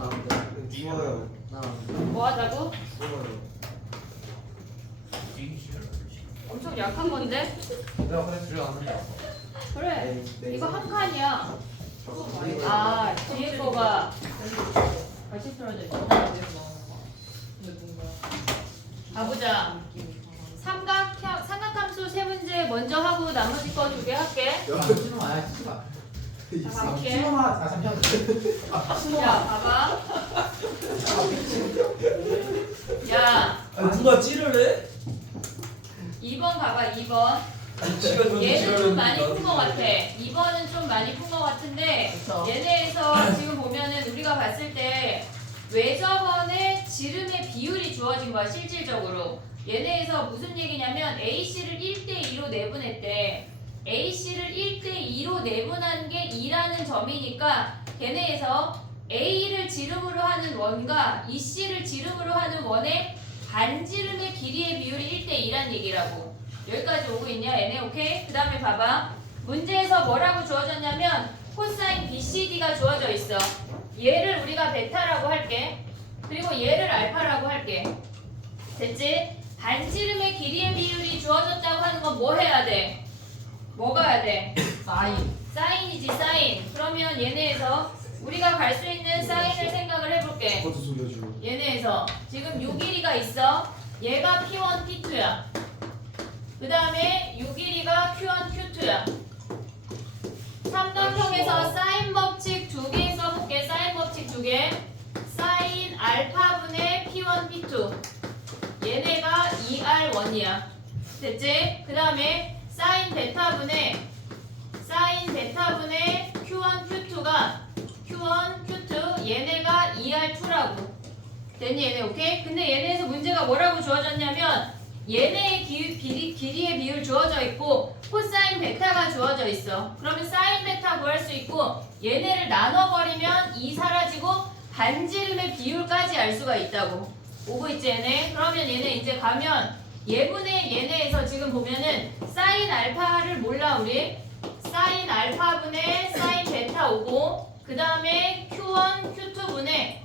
안 돼. 죽어요. 뭐 하자고? 죽어요. 엄청 약한 건데? 내가 그래 들어가는데. 그래. 네. 이거 한 칸이야. 아, 뒤에 거가 같이 틀어져 있어. 가보자. 삼각함수 세 문제 먼저 하고 나머지 거 두 개 할게. 신호 와야 씨발. 갈게. 신호만 아 잠시만. 야, 봐봐. 야, 누가 찌를 해? 2번 봐봐, 2번. 지가 얘는 좀 많이 푼 것 같아. 2번은 좀 많이 푼 것 같은데 그쵸. 얘네에서 지금 보면은 우리가 봤을 때 외접원의 지름의 비율이 주어진 거야, 실질적으로. 얘네에서 무슨 얘기냐면 AC를 1대2로 내분했대. AC를 1대2로 내분한 게 2라는 점이니까 걔네에서 A를 지름으로 하는 원과 EC를 지름으로 하는 원의 반지름의 길이의 비율이 1대2란 얘기라고. 여기까지 오고 있냐 얘네? 오케이? 그 다음에 봐봐. 문제에서 뭐라고 주어졌냐면 코사인 BCD가 주어져 있어. 얘를 우리가 베타라고 할게. 그리고 얘를 알파라고 할게. 됐지? 반지름의 길이의 비율이 주어졌다고 하는 건 뭐 해야 돼? 뭐가 해야 돼? 사인. 사인이지, 사인. 그러면 얘네에서 우리가 갈 수 있는 사인을 생각을 해볼게. 그것도 속여줘. 얘네에서 지금 요 길이가 있어. 얘가 P1, P2야. 그 다음에 요 길이가 Q1, Q2야. 삼각형에서 사인 법칙 두 개 써볼게. 사인 법칙 두 개. 사인 알파분의 P1, P2. 얘네가 2R1이야. 됐지? 그 다음에 사인 베타분의 Q1, Q2가 Q1, Q2 얘네가 2R2라고. 됐니 얘네? 오케이? 근데 얘네에서 문제가 뭐라고 주어졌냐면 얘네의 길이의 비율 주어져 있고 코사인 베타가 주어져 있어. 그러면 사인 베타 구할 수 있고 얘네를 나눠버리면 2 사라지고 반지름의 비율까지 알 수가 있다고. 오고 있지 얘네? 그러면 얘네 이제 가면 얘분의 얘네에서 지금 보면은 사인 알파를 몰라 우리. 사인 알파분의 사인 베타 오고 그 다음에 Q1, Q2분의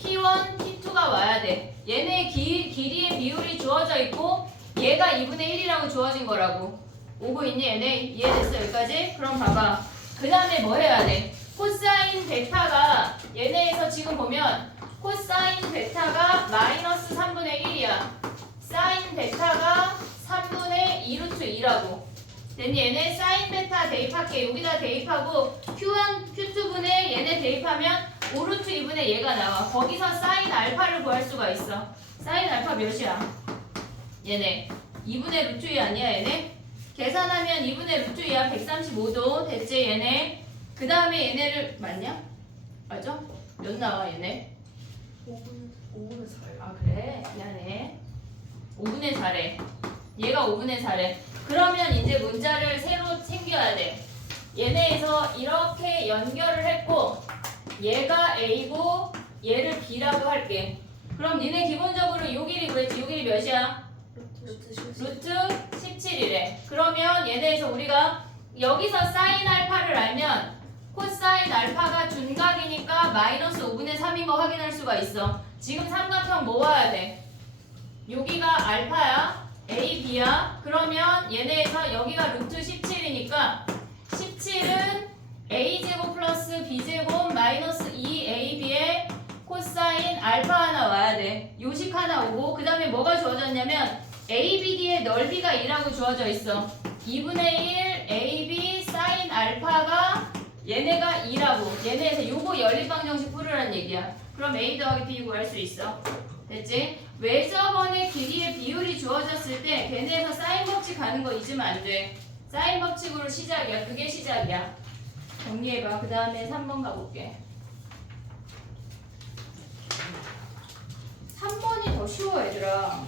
P1, P2가 와야 돼. 얘네의 길이의 비율이 주어져 있고 얘가 2분의 1이라고 주어진 거라고. 오고 있니 얘네? 이해됐어 여기까지? 그럼 봐봐. 그 다음에 뭐 해야 돼? 코사인 베타가 얘네에서 지금 보면 코사인 베타가 마이너스 3분의 1이야. 사인 베타가 3분의 2루트 2라고. 됐니? 얘네 사인 베타 대입할게. 여기다 대입하고 Q1, Q2분의 얘네 대입하면 5루트 2분의 얘가 나와. 거기서 사인 알파를 구할 수가 있어. 사인 알파 몇이야? 얘네 2분의 루트 2 아니야 얘네? 계산하면 2분의 루트 2야. 135도. 됐지 얘네? 그 다음에 얘네를 맞냐? 맞아? 몇 나와 얘네? 5분의 4요. 아 그래? 미안해. 5분의 4래. 얘가 5분의 4래. 그러면 이제 문자를 새로 챙겨야 돼. 얘네에서 이렇게 연결을 했고 얘가 A고 얘를 B라고 할게. 그럼 니네 기본적으로 요 길이 구했지? 요 길이 몇이야? 루트 17이래. 그러면 얘네에서 우리가 여기서 사인 알파를 알면 코사인 알파가 둔각이니까 마이너스 5분의 3인 거 확인할 수가 있어. 지금 삼각형 모아야 돼. 여기가 알파야. A, B야. 그러면 얘네에서 여기가 루트 17이니까 17은 A제곱 플러스 B제곱 마이너스 2AB에 코사인 알파 하나 와야 돼. 요식 하나 오고 그 다음에 뭐가 주어졌냐면 ABD의 넓이가 2라고 주어져 있어. 2분의 1 AB 사인 알파가 얘네가 2라고. 얘네에서 요거 연립방정식 풀으란 얘기야. 그럼 A 더하기 B 구할 수 있어. 됐지? 외접원의 길이의 비율이 주어졌을 때 걔네에서 사인 법칙 가는 거 잊으면 안 돼. 사인 법칙으로 시작이야. 그게 시작이야. 정리해봐. 그 다음에 3번 가볼게. 3번이 더 쉬워 얘들아.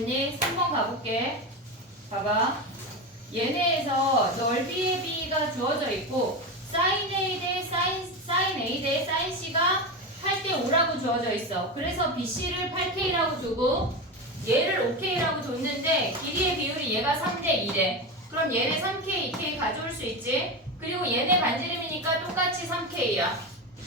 됐니? 3번 가볼게. 봐봐. 얘네에서 넓이의 B가 주어져 있고 sin A 대 sin C가 8대 5라고 주어져 있어. 그래서 BC를 8K라고 두고 얘를 5K라고 뒀는데 길이의 비율이 얘가 3대 2래. 그럼 얘네 3K, 2K 가져올 수 있지? 그리고 얘네 반지름이니까 똑같이 3K야.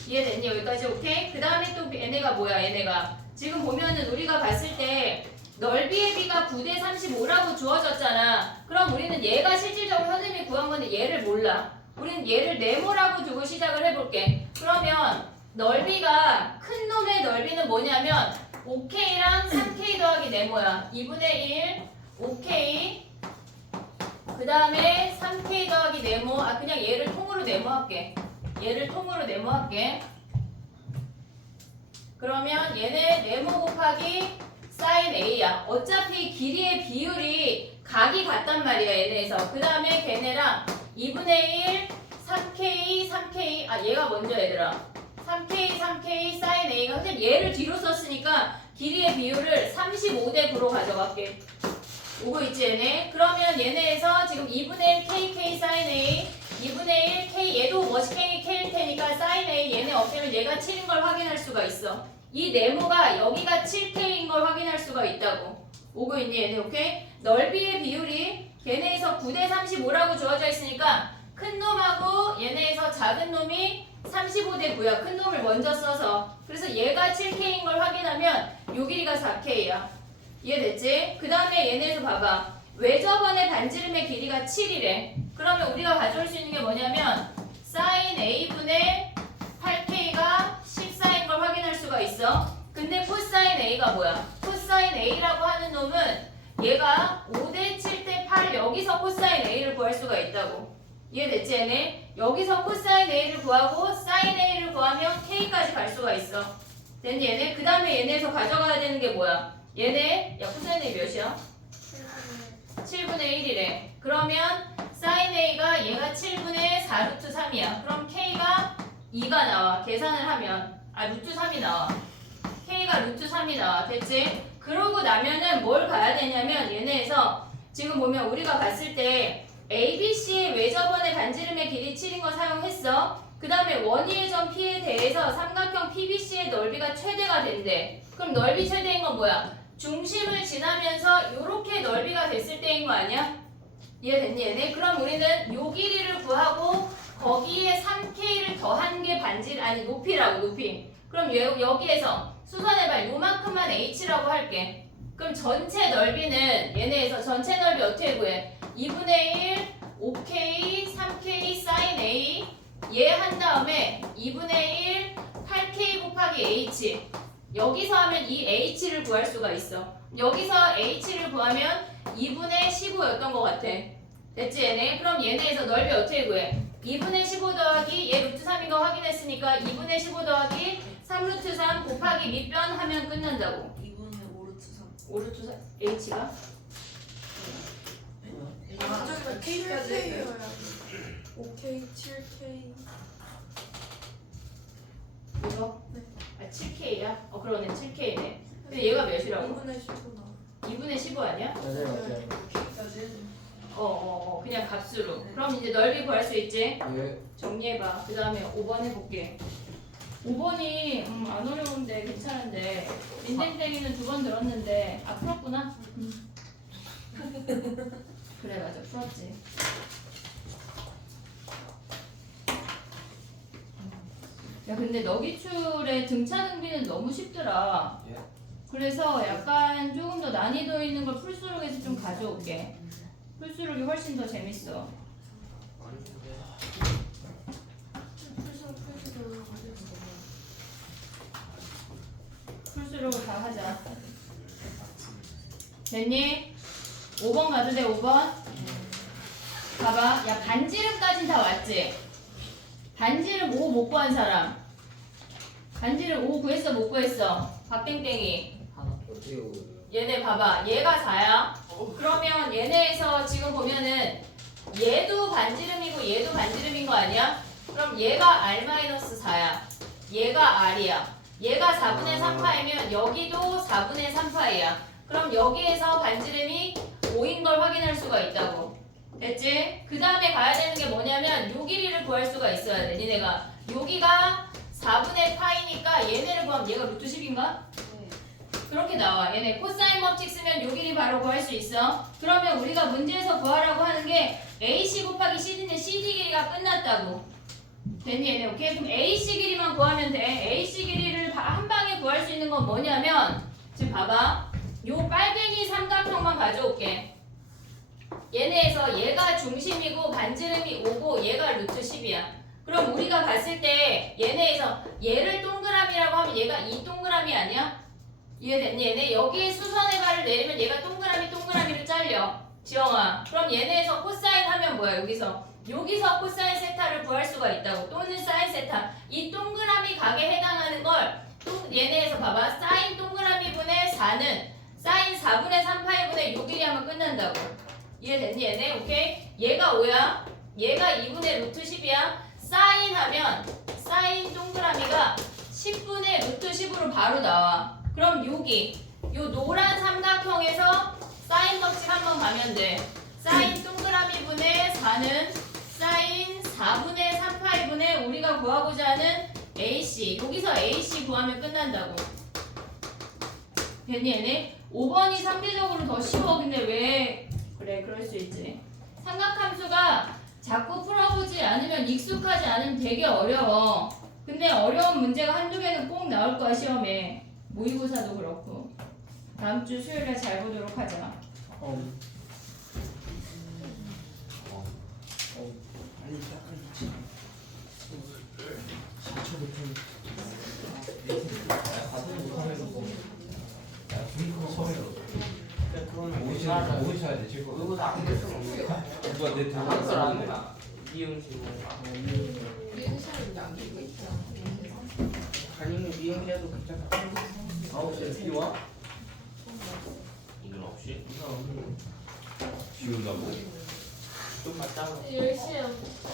이해됐니? 여기까지 오케이? 그 다음에 또 얘네가 뭐야? 얘네가 지금 보면은 우리가 봤을 때 넓이의 B가 9대 35라고 주어졌잖아. 그럼 우리는 얘가 실질적으로 선생님이 구한 건데 얘를 몰라. 우리는 얘를 네모라고 두고 시작을 해볼게. 그러면 넓이가 큰 놈의 넓이는 뭐냐면 5K랑 3K 더하기 네모야. 2분의 1 5K 그 다음에 3K 더하기 네모. 그냥 얘를 통으로 네모할게. 얘를 통으로 네모할게. 그러면 얘네 네모 곱하기 sin A야. 어차피 길이의 비율이 각이 같단 말이야 얘네에서. 그 다음에 걔네랑 2분의 1 3K 3K 얘가 먼저 얘들아 3K 3K sin A가 선생님 얘를 뒤로 썼으니까 길이의 비율을 35대 9로 가져갈게. 오고 있지 얘네? 그러면 얘네에서 지금 2분의 1 KK sin A 2분의 1 K 얘도 멋있게 K일 테니까 sin A 얘네 없애면 얘가 7인 걸 확인할 수가 있어. 이 네모가 여기가 7K인 걸 확인할 수가 있다고. 오고 있니 얘네? 오케이? 넓이의 비율이 얘네에서 9대 35라고 주어져 있으니까 큰 놈하고 얘네에서 작은 놈이 35대 9야. 큰 놈을 먼저 써서. 그래서 얘가 7K인 걸 확인하면 요 길이가 4K야. 이해됐지? 그 다음에 얘네에서 봐봐. 외접원의 반지름의 길이가 7이래. 그러면 우리가 가져올 수 있는 게 뭐냐면 sin A분의 8K가 14인 걸 확인할 수가 있어. 근데 코사인 A가 뭐야? 코사인 A라고 하는 놈은 얘가 5대 7대 8 여기서 코사인 A를 구할 수가 있다고. 이해됐지 얘네? 여기서 코사인 A를 구하고 사인 A를 구하면 K까지 갈 수가 있어. 됐니 얘네? 그 다음에 얘네에서 가져가야 되는 게 뭐야? 얘네 코사인 A 몇이야? 7분의 1이래. 그러면 사인 A가 얘가 7분의 4 루트 3이야. 그럼 K가 2가 나와. 계산을 하면 루트 3이 나와. K가 루트 3이 나와. 됐지? 그러고 나면은 뭘 가야 되냐면 얘네에서 지금 보면 우리가 봤을 때 ABC의 외접원의 반지름의 길이 7인 거 사용했어. 그 다음에 원위의 점 P에 대해서 삼각형 PBC의 넓이가 최대가 된대. 그럼 넓이 최대인 건 뭐야? 중심을 지나면서 이렇게 넓이가 됐을 때인 거 아니야? 이해됐니 얘네? 그럼 우리는 요 길이를 구하고 거기에 3K를 더한 게 높이라고 높이. 그럼 여기에서 수선해봐. 요만큼만 H라고 할게. 그럼 전체 넓이는 얘네에서 전체 넓이 어떻게 구해? 2분의 1 5K 3K sin A 얘 한 다음에 2분의 1 8K 곱하기 H 여기서 하면 이 H를 구할 수가 있어. 여기서 H를 구하면 2분의 15였던 것 같아. 됐지 얘네? 그럼 얘네에서 넓이 어떻게 구해? 2분의 15 더하기 얘 루트 3인 거 확인했으니까 2분의 15 더하기 3 루트 3 곱하기 밑변 하면 끝난다고. 2분의 5 루트 3. 5 루트 3 H가? 저기가 K까지 5K 7K. 이거? 네. 7K야? 그러네 7K네. 근데 얘가 몇이라고? 2분의 15 나와. 2분의 15 아니야? 맞아요, 맞아요. K까지. 그냥 값으로. 그럼 이제 넓이 구할 수 있지? 예. 정리해봐. 그 다음에 5번 해볼게. 5번이 안 어려운데 괜찮은데 민댕댕이는 2번 들었는데 풀었구나? 그래 맞아 풀었지. 야 근데 너기출의 등차능비는 너무 쉽더라. 예. 그래서 약간 조금 더 난이도 있는 걸 풀수록에서 좀 가져올게. 풀수록이 훨씬 더 재밌어. 풀수록을 다 하자. 됐니? 5번 가도 돼 5번? 봐봐. 야 반지름까진 다 왔지? 반지름 5 못 구한 사람. 반지름 5 구했어 못 구했어? 박땡땡이. 어떻게 오고요? 얘네 봐봐. 얘가 4야. 그러면 얘네에서 지금 보면은 얘도 반지름이고 얘도 반지름인 거 아니야? 그럼 얘가 R-4야. 얘가 R이야. 얘가 4분의 3파이면 여기도 4분의 3파이야. 그럼 여기에서 반지름이 5인 걸 확인할 수가 있다고. 됐지? 그 다음에 가야 되는 게 뭐냐면 요 길이를 구할 수가 있어야 돼. 니네가 여기가 4분의 파이니까 얘네를 구하면 얘가 루트 10인가? 그렇게 나와. 얘네 코사인 법칙 쓰면 요 길이 바로 구할 수 있어. 그러면 우리가 문제에서 구하라고 하는 게 AC 곱하기 CD인데 CD 길이가 끝났다고. 됐니 얘네? 오케이? 그럼 AC 길이만 구하면 돼. AC 길이를 한 방에 구할 수 있는 건 뭐냐면 지금 봐봐. 요 빨갱이 삼각형만 가져올게. 얘네에서 얘가 중심이고 반지름이 5고 얘가 루트 10이야. 그럼 우리가 봤을 때 얘네에서 얘를 동그라미라고 하면 얘가 이 동그라미 아니야? 이해됐니? 얘네 여기에 수선의 발을 내리면 얘가 동그라미로 잘려. 지영아. 그럼 얘네에서 코사인 하면 뭐야? 여기서 코사인 세타를 구할 수가 있다고. 또는 사인 세타. 이 동그라미 각에 해당하는 걸 얘네에서 봐봐. 사인 동그라미 분의 4는 사인 4분의 3파이분의 요 길이 하면 끝난다고. 이해됐니? 얘네? 오케이? 얘가 5야. 얘가 2분의 루트 10이야. 사인 하면 사인 동그라미가 10분의 루트 10으로 바로 나와. 그럼 여기 요 노란 삼각형에서 사인 법칙 한번 가면 돼. 사인 동그라미 분의 4는 사인 4분의 3파이분의 우리가 구하고자 하는 AC. 여기서 AC 구하면 끝난다고. 됐니 얘네? 5번이 상대적으로 더 쉬워. 근데 왜 그래? 그럴 수 있지. 삼각함수가 자꾸 풀어보지 않으면 익숙하지 않으면 되게 어려워. 근데 어려운 문제가 한두 개는 꼭 나올 거야 시험에. 모의고사도 그렇고. 다음 주 수요일에 잘 보도록 하자. 아니 딱 오이 쳐야 돼. 지금 이거 다안 됐어. 누가 내 한글 안 해. 미용실 미용실은 양기고 있죠. 아니면 미용실도 괜찮아 9시에 필요와? 오늘 9시? 비 온다고? 좀 맞다 10시에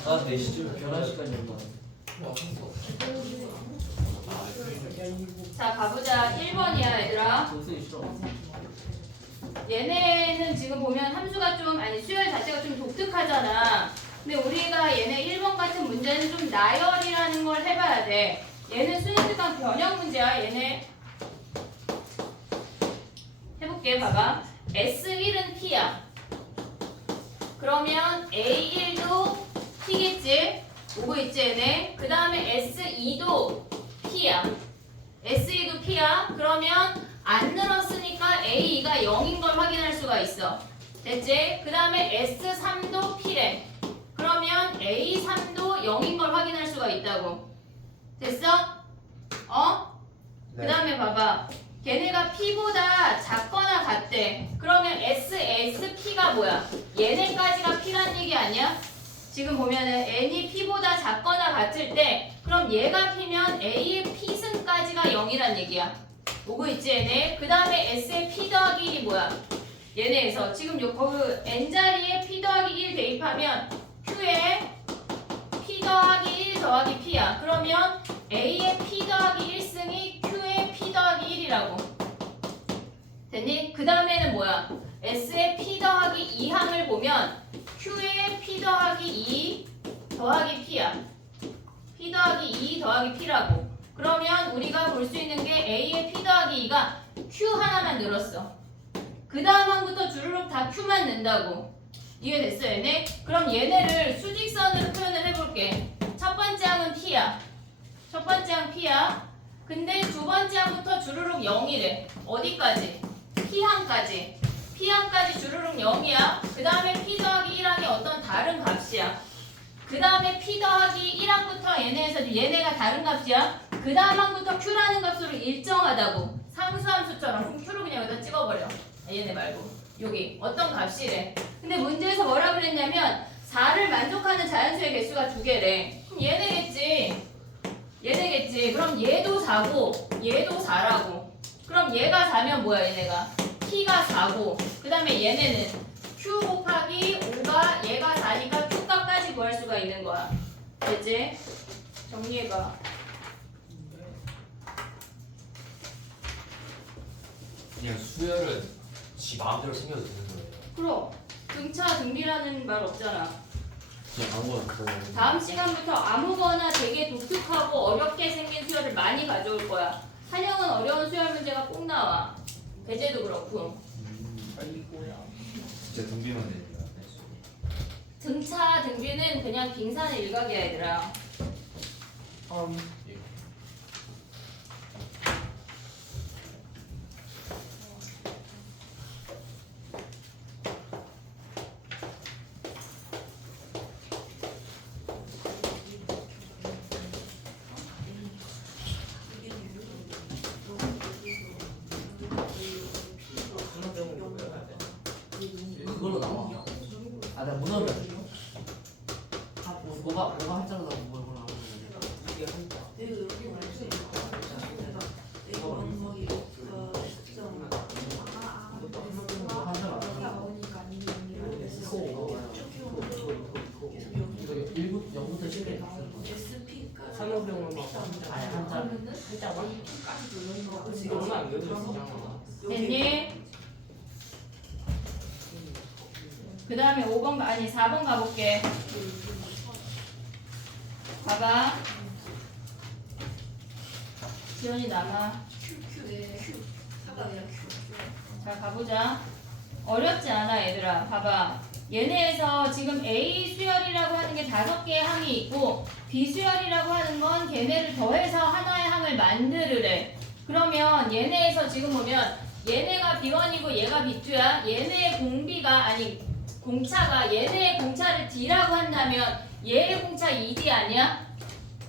나 4시쯤 11시까지 온다 자 가보자. 1번이야 얘들아. 선생님 싫어 얘네는 지금 보면 함수가 좀 아니 수열 자체가 좀 독특하잖아. 근데 우리가 얘네 1번 같은 문제는 좀 나열이라는 걸 해봐야 돼. 얘는 수능특강 변형 문제야. 얘네 해볼게. 봐봐. S1은 P야. 그러면 A1도 P겠지? 오고 있지 얘네? 그 다음에 S2도 P야. S2도 P야. 그러면 안 늘었으니까 A2가 0인 걸 확인할 수가 있어. 됐지? 그 다음에 S3도 P래. 그러면 A3도 0인 걸 확인할 수가 있다고. 됐어? 그 다음에 봐봐. 걔네가 P보다 작거나 같대. 그러면 SSP가 뭐야? 얘네까지가 P란 얘기 아니야? 지금 보면은 N이 P보다 작거나 같을 때 그럼 얘가 P면 A의 P승까지가 0이란 얘기야. 오고 있지 얘네? 그 다음에 S의 P 더하기 1이 뭐야? 얘네에서 지금 그 N자리에 P 더하기 1 대입하면 Q에 P 더하기 1 더하기 P야. 그러면 A의 P 더하기 1승이 Q의 P 더하기 1이라고. 됐니? 그 다음에는 뭐야? S의 P 더하기 2항을 보면 Q의 P 더하기 2 더하기 P야. P 더하기 2 더하기 P라고. 그러면 우리가 볼 수 있는 게 A의 P 더하기 2가 Q 하나만 늘었어. 그 다음 항부터 주르륵 다 Q만 는다고. 이해됐어 얘네? 그럼 얘네를 수직선으로 표현을 해볼게. 첫 번째 항은 P야. 첫 번째 항 P야. 근데 두 번째 항부터 주르륵 0이래. 어디까지? P항까지. P항까지 주르륵 0이야. 그 다음에 P 더하기 1항이 어떤 다른 값이야. 그 다음에 P 더하기 1항부터 얘네가 다른 값이야. 그 다음 항부터 Q라는 값으로 일정하다고. 상수함수처럼. 그럼 Q로 그냥 여기다 찍어버려. 얘네 말고. 여기 어떤 값이래. 근데 문제에서 뭐라 그랬냐면 4를 만족하는 자연수의 개수가 2개래. 그럼 얘네겠지. 얘네겠지. 그럼 얘도 4고 얘도 4라고. 그럼 얘가 4면 뭐야 얘네가? P가 4고 그 다음에 얘네는 Q 곱하기 5가 얘가 4니까 Q 값까지 구할 수가 있는 거야. 됐지? 정리해봐. 그냥 수열은 지 마음대로 생겨도 되는 거예요. 그럼 등차 등비라는 말 없잖아. 그냥 아무거나 그냥. 다음 시간부터 아무거나 되게 독특하고 어렵게 생긴 수열을 많이 가져올 거야. 한영은 어려운 수열 문제가 꼭 나와. 배제도 그렇고. 아이고야. 진짜 등비만 내니까. 등차 등비는 그냥 빙산의 일각이야 얘들아. 그걸로 나와. 아, 내가 문어를 뭐가 한자로 나오고 뭐 나오는 이게 한자. 이거 0부터 10에 산호병원 막. 아예 한자만? 이거는 안 외우셨어. 됐니? 그 다음에 5번 아니 4번 가볼게. 봐봐. 지연이 남아. 자 가보자. 어렵지 않아 얘들아. 봐봐. 얘네에서 지금 A 수열이라고 하는 게 5개의 항이 있고 B 수열이라고 하는 건 걔네를 더해서 하나의 항을 만들으래. 그러면 얘네에서 지금 보면 얘네가 B1이고 얘가 B2야. 얘네의 공비가 아니 공차가 얘네의 공차를 D라고 한다면 얘의 공차 2D 아니야?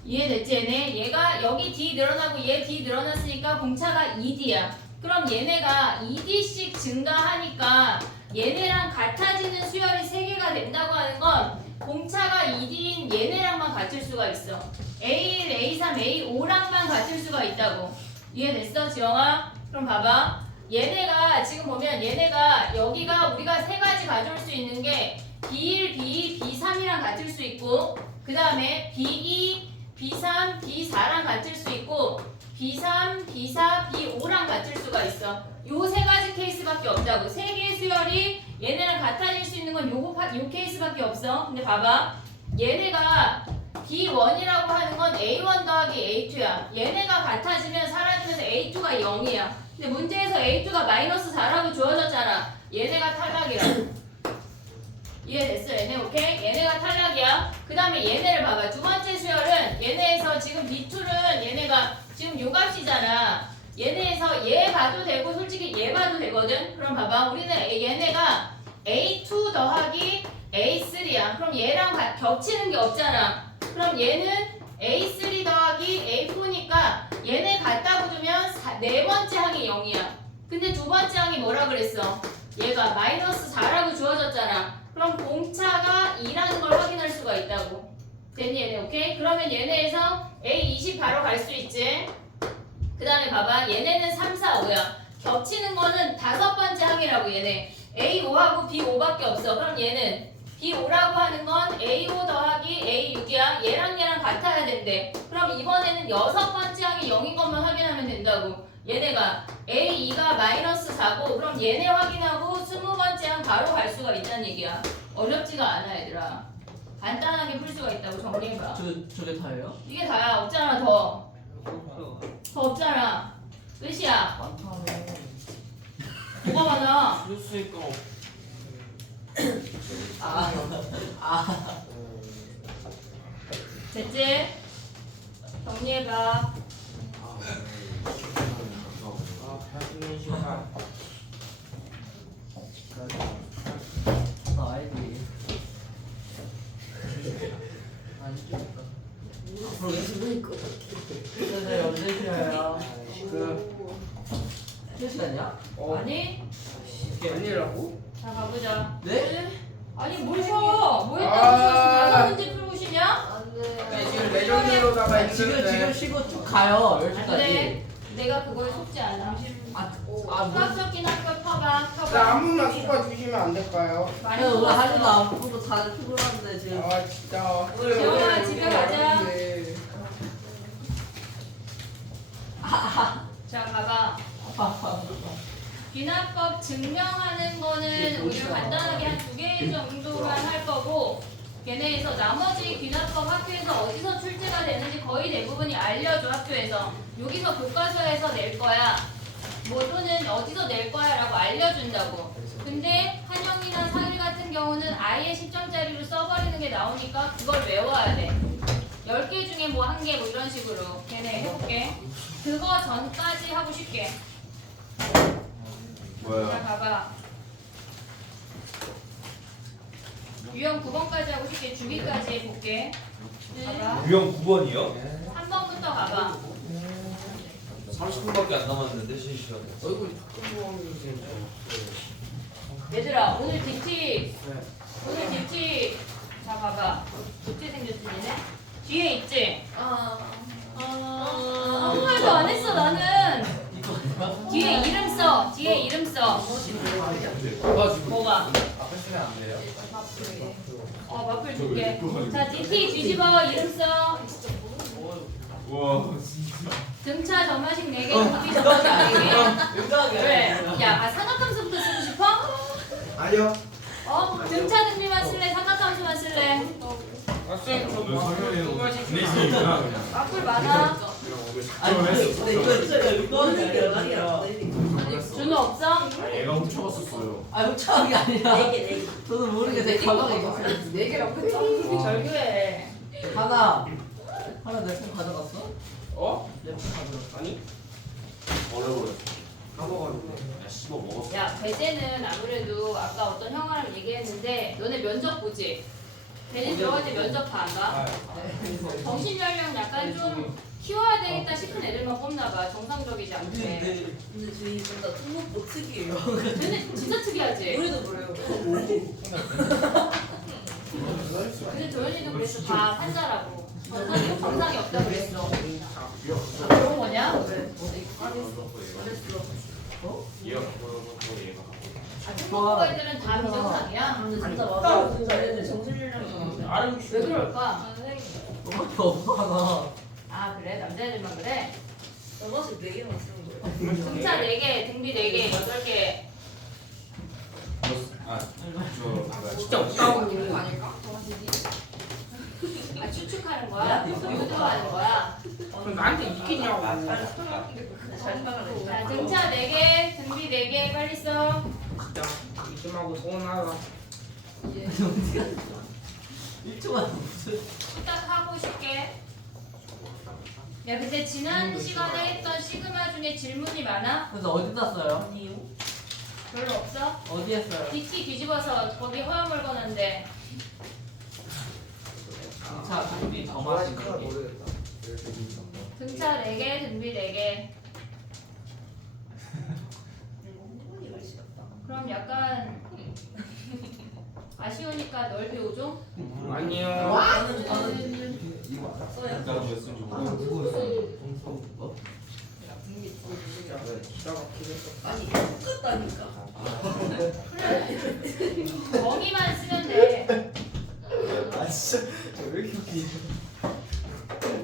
이해됐지 얘네? 얘가 여기 D 늘어나고 얘 D 늘어났으니까 공차가 2D야. 그럼 얘네가 2D씩 증가하니까 얘네랑 같아지는 수열이 3개가 된다고 하는 건 공차가 2D인 얘네랑만 같을 수가 있어. A1, A3, A5랑만 같을 수가 있다고. 이해됐어 지영아? 그럼 봐봐. 얘네가 지금 보면 얘네가 여기가 우리가 3가지 가져올 수 있는 게 B1, B2, B3이랑 같을 수 있고 그 다음에 B2, B3, B4랑 같을 수 있고 B3, B4, B5랑 같을 수가 있어. 요 3가지 케이스밖에 없다고. 3개의 수열이 얘네랑 같아질 수 있는 건 요 케이스밖에 없어. 근데 봐봐. 얘네가 B1이라고 하는 건 A1 더하기 A2야. 얘네가 같아지면 사라지면서 A2가 0이야. 근데 문제에서 A2가 마이너스 4라고 주어졌잖아. 얘네가 탈락이라. 이해됐어 얘네 오케이? 얘네가 탈락이야. 그 다음에 얘네를 봐봐. 두 번째 수열은 얘네에서 지금 B2는 얘네가 지금 요 값이잖아. 얘네에서 얘 봐도 되고 솔직히 얘 봐도 되거든. 그럼 봐봐. 우리는 얘네가 A2 더하기 A3야. 그럼 얘랑 겹치는 게 없잖아. 그럼 얘는 A3 더하기 A4니까 얘네 갖다 붙으면 4번째 항이 0이야. 근데 두 번째 항이 뭐라 그랬어? 얘가 마이너스 4라고 주어졌잖아. 그럼 공차가 2라는 걸 확인할 수가 있다고. 됐니 얘네 오케이? 그러면 얘네에서 A20 바로 갈 수 있지. 그 다음에 봐봐. 얘네는 3, 4, 5야. 겹치는 거는 5번째 항이라고 얘네. A5하고 B5밖에 없어. 그럼 얘는 B5라고 하는 건 A5 더하기 A6이야. 얘랑 같아야 된대. 그럼 이번에는 6번째 항이 0인 것만 확인하면 된다고. 얘네가 A2가 마이너스 4고 그럼 얘네 확인하고 20번째 항 바로 갈 수가 있다는 얘기야. 어렵지가 않아 얘들아. 간단하게 풀 수가 있다고 정리해봐. 저게 다예요? 이게 다야. 없잖아 더. 더 없잖아. 끝이야. 많다네. 뭐가 많아? 뉴스니까 됐지? 정리해봐. 배우는 시간. 나 아이디. 아니죠. 앞으로 연습을 네, 언제 쉬어요? 실시간이야? 아니? 이게 아니라고? 자 가보자. 네? 아니 뭘 쉬어? 뭐 했다고 쉬어서 5문제 풀고 쉬냐? 네, 지금 레전드로다가 아니, 지금 쉬고 쭉 가요. 10시까지. 안돼. 내가 그거에 속지 않아. 수학 적긴 학교 퍼봐. 나 아무나 숟가 주시면 안 될까요? 많이 오늘 하지도 뽑았어. 않고 다들 피곤한데 지금. 아 진짜. 재원아, 집에 가자. 네. 자 봐봐. 귀납법 증명하는 거는 우리가 간단하게 한 2개 정도만 할 거고 걔네에서 나머지 귀납법 학교에서 어디서 출제가 되는지 거의 대부분이 알려줘 학교에서 여기서 교과서에서 낼 거야 뭐 또는 어디서 낼 거야 라고 알려준다고 근데 한영이나 상일 같은 경우는 아예 10점짜리로 써버리는 게 나오니까 그걸 외워야 돼 10개 중에 뭐 1개 뭐 이런 식으로 걔네 해볼게 그거 전까지 하고 싶게 자 뭐야? 봐봐 유형 9번까지 하고 싶게 주기까지 해볼게 봐봐 유형 9번이요? 3번부터 가봐 30분밖에 안 남았는데 실시간. 얼굴이 조금 얘들아 오늘 DT 네. 오늘 DT 자 봐봐 DT 생겼지 니네? 뒤에 있지? 아무 말도 안 했어 나는 뒤에 이름 써 뒤에 이름 써 뭐가? 앞에 쓰면 안 돼요? 마플 줄게 자 DT 뒤집어 이름 써 우와. 등차 점화식 4개 등비 점화식 4개 왜? 야 삼각함수부터 쓰고 싶어? 아니요. 등차 등비만 쓸래? 삼각함수만 쓸래? 마플 많아? 아니 근데 이거 진짜 이거는 아니야. 준호 없어? 얘가 훔쳐갔었어요. 아 훔쳐간 게 아니라 저는 모르게 내 가방에 있었어요. 4개라고 했잖아. 절규해 하나 내 폰 가져갔어? 어? 내 폰 가져갔어. 아니? 어려워요. 까먹었는데. 야 씹어 먹었어. 야 배제는 아무래도 아까 어떤 형아랑 얘기했는데 너네 면접 보지? 배제 들어갈 때 면접 다 안 가? 정신연령 약간 좀 키워야 되겠다 싶은 애들만 뽑나봐 정상적이지 않게 근데 저희 진짜 특목고 특이에요. 근데 진짜 특이하지? 우리도 그래요. 근데 도현이도 그래서 다 환자라고 정상이 없다 그랬어 그런 거냐? 얘가 갖고 얘가 특목고 애들은 다 비정상이야? 근데 진짜 맞아. 진짜 애들 정신연령이 왜 그럴까? 너밖에 없어 아 그래? 남자애들만 그래? 너만씩 4개만 쓰는 거예요. 등차 4개, 등비 4개, 8개 진짜 없다고. 아닐까? 아 추측하는 거야? 유도하는 거야? 그럼 나한테 이기냐고. 자 등차 4개, 등비 4개 빨리 써 진짜 이쯤하고 서운하다. 1초만 무슨 딱 하고 싶게 야 근데 지난 시간에 했던 시그마 중에 질문이 많아? 그래서 어디다 써요? 별로 없어? 어디 했어요? DT 뒤집어서 거기 허용을 거는데 자, 준비 점화식 등차 4개, 등비 4개 그럼 약간 아쉬우니까 넓이 5종? 아니요. 일단 몇순 정도. 기가 막히겠어. 아니 똑같다니까. 범위만 쓰면 돼 아 진짜 저왜 이렇게 웃기?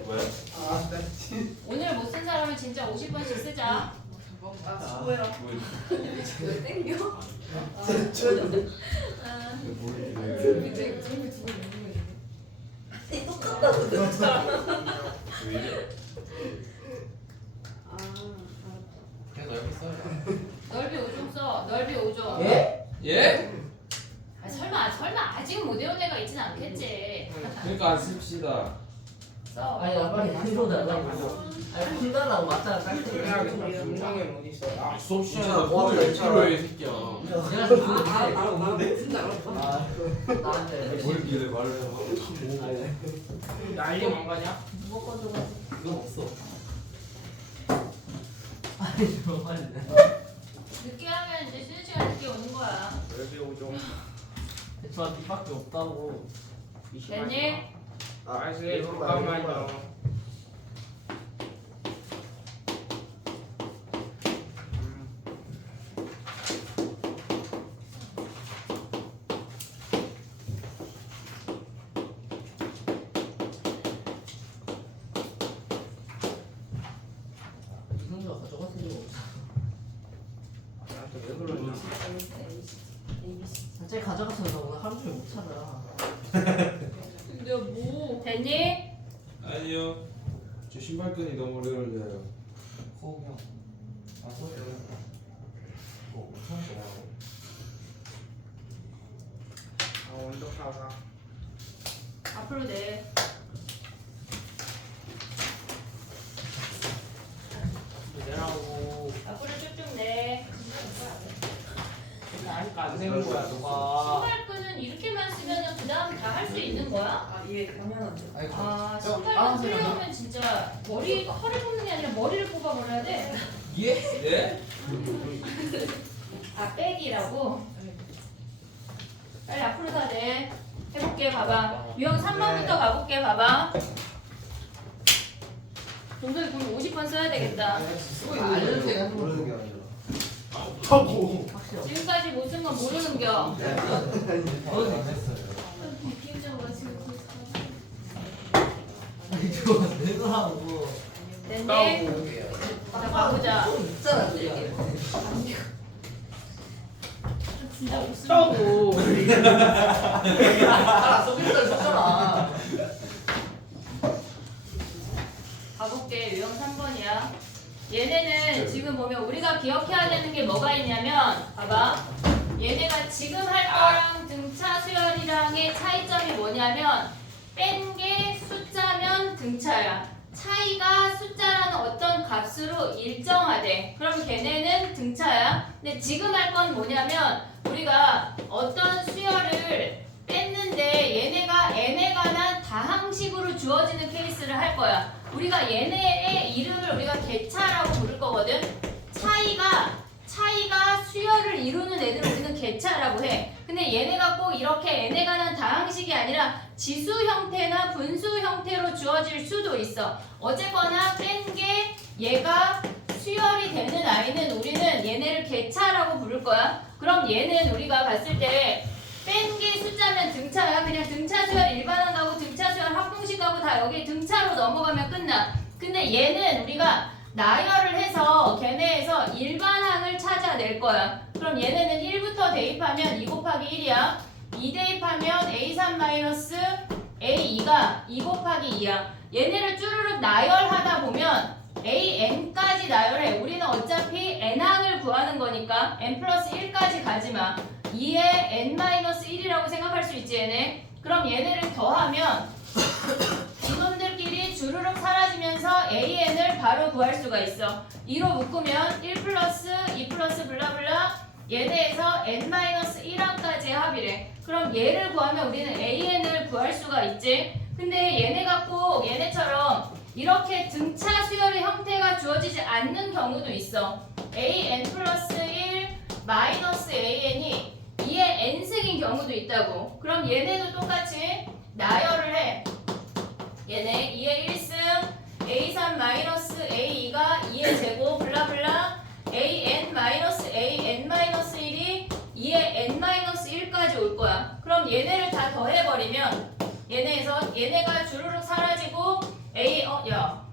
뭐야? 오늘 못 쓴 사람은 진짜 50번씩 쓰자 수고해라. 왜 땡겨? 똑같다고 진짜. 왜 이래? 그냥 넓게 써요. 넓이 5종 써 넓이 5종 예? 예? 아, 설마 아직 못 외운 애가 있진 않겠지 그러니까 안 씁시다. 써 아니 나 빨리 뒤로 달라고. 아니 푼달라고 맞잖아. 해야겠다. 중상현 어디 있어? 아, 수업 시간에 진짜 뭘 뭐 필요해 이 새끼야. 내가 지금 그렇게 진짜 알았어. 나한테 뭘 길래 말을 해봐. 난리 안 가냐? 이거 없어. 아니 좀 빨리 내. 늦게 하면 이제 쉬는 시간 늦게 오는 거야 열개 오종. 저한테 이밖에 없다고. 됐니? 아저씨 잠깐만요. 이성주가 가져갔을 리가 없어. 나한테 갑자기 가져가서 나 오늘 하루 종일 못 찾아. 내가 뭐? 됐니? 아니요. 저 신발끈이 너무 오래 걸려요. 호흡형. 아 소리. 뭐 엄청 좋아하고. 아 완벽하다. 앞으로 내. 내라고. 앞으로 쭉쭉 내. 아니까 안 되는 거야 너가. 신발끈은 이렇게만 쓰면은 그 다음 다 할 수 있는 거야? 아, 얘 당연한데. 아니 아, 저 신발끈 쓰려면 진짜 허를 뽑는 게 아니라 머리를 뽑아버려야 돼. 예? 예? 아, 백이라고? 빨리 앞으로 다 내. 해볼게, 봐봐. 유형 3번부터 가볼게, 봐봐. 동석이 그럼 50번 써야 되겠다. 쓰고 있는 거 모르는 게 아니라. 확실히. 지금까지 못 쓴 건 모르는겨. 저는 안 했어요. 비행장으로 지금 아니 저거 내라고. 됐니? 자, 가보자. 좀 있잖아 저기. 진짜 못 쓰는 짜고. 아 소비를 썼잖아. 가볼게. 유형 3번이야. 얘네는 지금 보면 우리가 기억해야 되는 게 뭐가 있냐면 봐봐. 얘네가 지금 할 거랑 등차 수열이랑의 차이점이 뭐냐면 뺀 게 숫자면 등차야. 차이가 숫자라는 어떤 값으로 일정하대. 그럼 걔네는 등차야. 근데 지금 할 건 뭐냐면 우리가 어떤 수열을 뺐는데 얘네가 n에 관한 다항식으로 주어지는 케이스를 할 거야. 우리가 얘네의 이름을 우리가 개차라고 부를 거거든. 차이가 수열을 이루는 애들을 우리는 개차라고 해. 근데 얘네가 꼭 이렇게 n에 관한 다항식이 아니라 지수 형태나 분수 형태로 주어질 수도 있어. 어쨌거나 뺀 게 얘가 수열이 되는 아이는 우리는 얘네를 개차라고 부를 거야. 그럼 얘는 우리가 봤을 때 뺀 게 숫자면 등차야. 그냥 등차 수열 일반항 가고 등차 수열 합공식 가고 다 여기 등차로 넘어가면 끝나. 근데 얘는 우리가 나열을 해서 걔네에서 일반항을 찾아낼 거야. 그럼 얘네는 1부터 대입하면 2 곱하기 1이야. 2 대입하면 A3-A2가 2 곱하기 2야. 얘네를 쭈루룩 나열하다 보면 AN까지 나열해. 우리는 어차피 N항을 구하는 거니까 N 플러스 1까지 가지마. 2에 N-1이라고 생각할 수 있지 얘네. 그럼 얘네를 더하면 이놈들끼리 주르륵 사라지면서 AN을 바로 구할 수가 있어. 2로 묶으면 1 플러스 2 플러스 블라블라 얘네에서 N-1항까지의 합이래. 그럼 얘를 구하면 우리는 AN을 구할 수가 있지. 근데 얘네가 꼭 얘네처럼 이렇게 등차 수열의 형태가 주어지지 않는 경우도 있어. AN 플러스 1 마이너스 AN이 2의 n승인 경우도 있다고. 그럼 얘네도 똑같이 나열을 해. 얘네 2의 1승 A3 마이너스 A2가 2의 제곱 블라블라 AN 마이너스 AN 마이너스 1이 2의 N 마이너스 1까지 올 거야. 그럼 얘네를 다 더해버리면 얘네에서 얘네가 주르륵 사라지고 A1을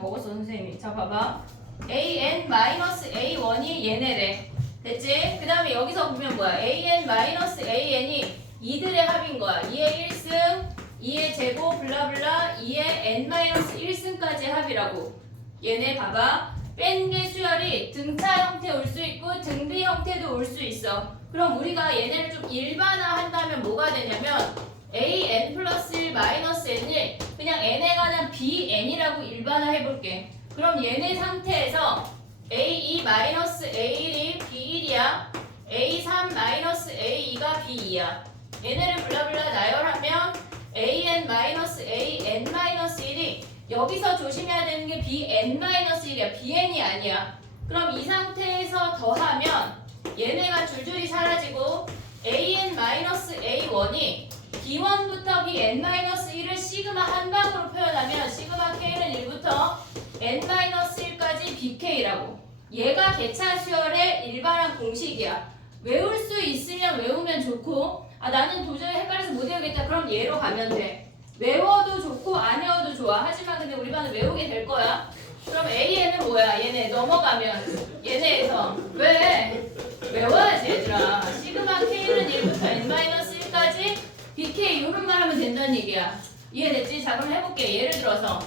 먹었어 선생님이. 자 봐봐. AN-A1이 얘네래. 됐지? 그 다음에 여기서 보면 뭐야? AN-AN이 이들의 합인 거야. 2의 1승, 2의 제곱, 블라블라, 2의 N-1승까지 합이라고. 얘네 봐봐. 뺀 게 수열이 등차 형태 올 수 있고 등비 형태도 올 수 있어. 그럼 우리가 얘네를 좀 일반화한다면 뭐가 되냐면 AN 플러스 1 마이너스 N을 그냥 N에 관한 BN이라고 일반화해볼게. 그럼 얘네 상태에서 A2 마이너스 A1이 B1이야. A3 마이너스 A2가 B2야. 얘네를 블라블라 나열하면 AN 마이너스 AN 마이너스 1이 여기서 조심해야 되는 게 BN 마이너스 1이야. BN이 아니야. 그럼 이 상태에서 더하면 얘네가 줄줄이 사라지고 AN 마이너스 A1이 B1부터 Bn-1을 시그마 한 방으로 표현하면 시그마 K는 1부터 N-1까지 BK라고. 얘가 개차 수열의 일반항 공식이야. 외울 수 있으면 외우면 좋고 나는 도저히 헷갈려서 못 외우겠다. 그럼 얘로 가면 돼. 외워도 좋고 안 외워도 좋아. 하지만 근데 우리 반은 외우게 될 거야. 그럼 AN은 뭐야? 얘네 넘어가면 얘네에서 왜? 외워야지 얘들아. 시그마 K는 1부터 N-1까지 BK 요런 말 하면 된다는 얘기야. 이해됐지? 자 그럼 해볼게. 예를 들어서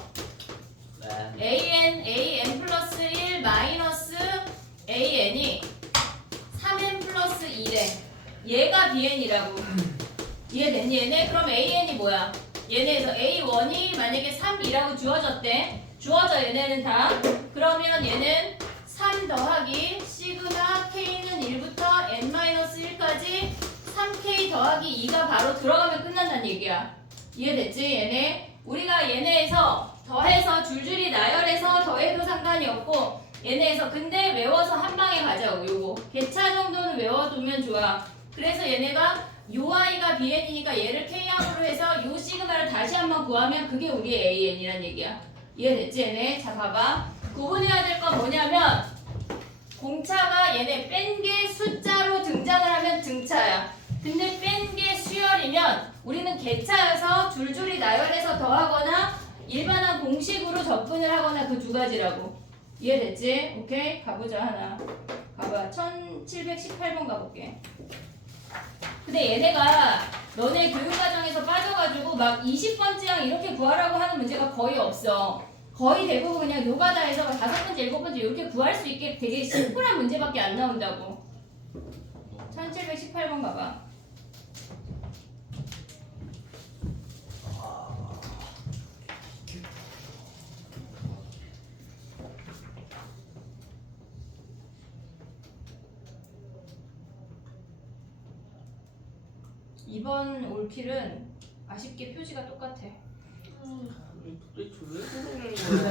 AN 플러스 1 마이너스 AN이 3N 플러스 2래. 얘가 BN이라고. 이해됐니 얘네? 그럼 AN이 뭐야? 얘네에서 A1이 만약에 3이라고 주어졌대. 주어져 얘네는 다. 그러면 얘는 3 더하기 시그마 K는 1부터 N-1까지 3K 더하기 2가 바로 들어가면 끝난다는 얘기야. 이해됐지 얘네? 우리가 얘네에서 더해서 줄줄이 나열해서 더해도 상관이 없고 얘네에서 근데 외워서 한 방에 가자고. 요거 개차 정도는 외워두면 좋아. 그래서 얘네가 요 아이가 BN이니까 얘를 K항으로 해서 요 시그마를 다시 한번 구하면 그게 우리의 AN이란 얘기야. 이해됐지 얘네? 자 봐봐. 구분해야 될 건 뭐냐면 공차가 얘네 뺀 게 숫자로 등장을 하면 등차야. 근데 뺀 게 수열이면 우리는 개차여서 줄줄이 나열해서 더하거나 일반한 공식으로 접근을 하거나 그 두 가지라고. 이해됐지? 오케이? 가보자 하나. 가봐. 1718번 가볼게. 근데 얘네가 너네 교육과정에서 빠져가지고 막 20번째랑 이렇게 구하라고 하는 문제가 거의 없어. 거의 대부분 그냥 요가다에서 5번째, 7번째 이렇게 구할 수 있게 되게 심플한 문제밖에 안 나온다고. 1718번 가봐. 이번 올킬은 아쉽게 표지가 똑같아. 근데